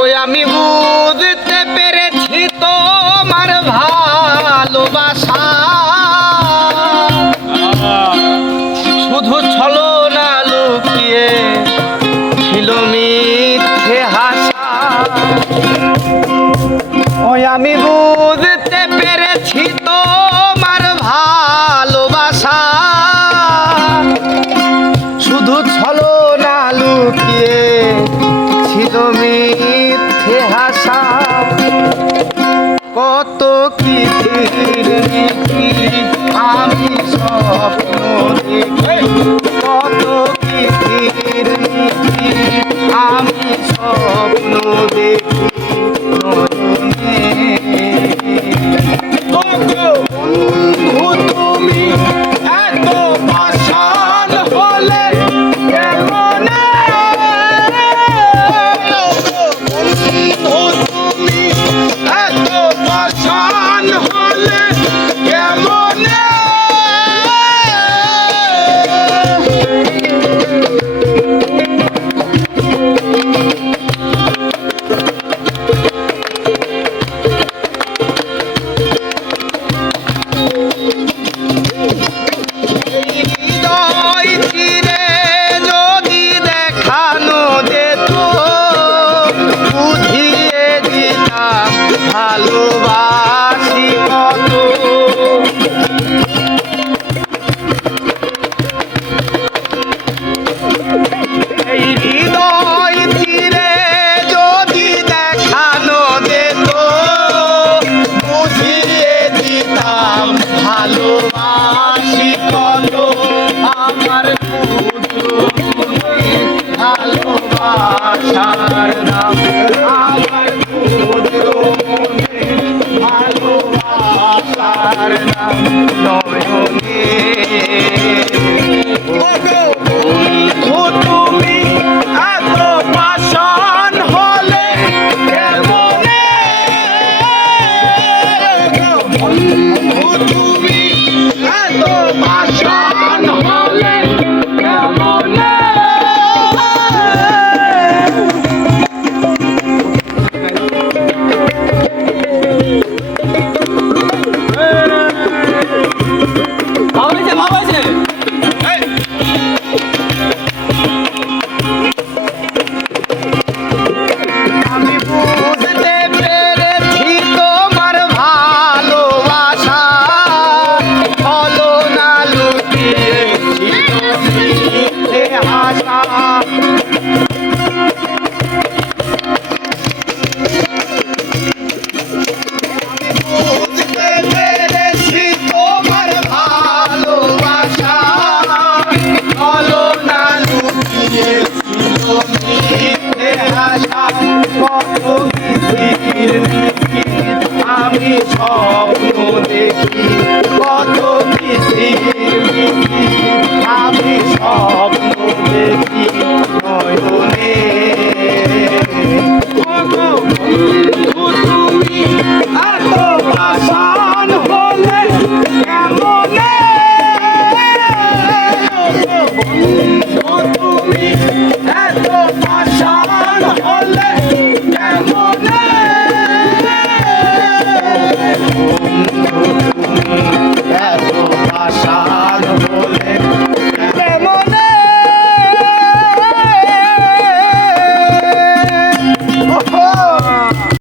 ওই আমি বুঝতে পেরেছি তোমার ভালোবাসা শুধু ছলনা লুকিয়ে ছিল মিথ্যে হাসা। ওই আমি বুঝতে পেরেছি তোমার ভালোবাসা শুধু ছলনা লুকিয়ে ছিল মিথ্যে হাসা। কত কি আমি স্বপ্ন দেখি, কত কি আমি স্বপ্ন দেখি নয়নে। বন্ধু তুমি এত পাষাণ হলে কেমনে, বন্ধু তুমি এত পাষাণ হলে কেমনে। হৃদয় চিরে যদি দেখানো যেত বুঝিয়ে দিতাম ভালোবাসি কত। এই হৃদয় চিরে যদি দেখানো যেত বুঝিয়ে দিতাম ভালোবাসি কত। আমার ভালোবাসার নাম, আমার ভালোবাসার নাম নয়নে। বন্ধু তুমি এত পাষাণ হলে কেমনে, বন্ধু তুমি এত পাষাণ হলে কেমনে। আমি বুঝতে পেরেছি তোমার ভালোবাসা ছলনা লুকিয়ে ছিল মিথ্যে হাসা। বুঝতে পেরেছি তোমার ভালোবাসা ছলনা লুকিয়ে ছিল মিথ্যে হাসা। কত কিসির আমি স্বপ্ন দেখি, কত কিসির আমি স্বপ্ন দেখি নয়নে। বন্ধু তুমি এত পাষাণ হলে কেমনে, বন্ধু তুমি এত পাষাণ হলে কেমনে। বন্ধু তুমি এত পাষাণ হলে কেমনে।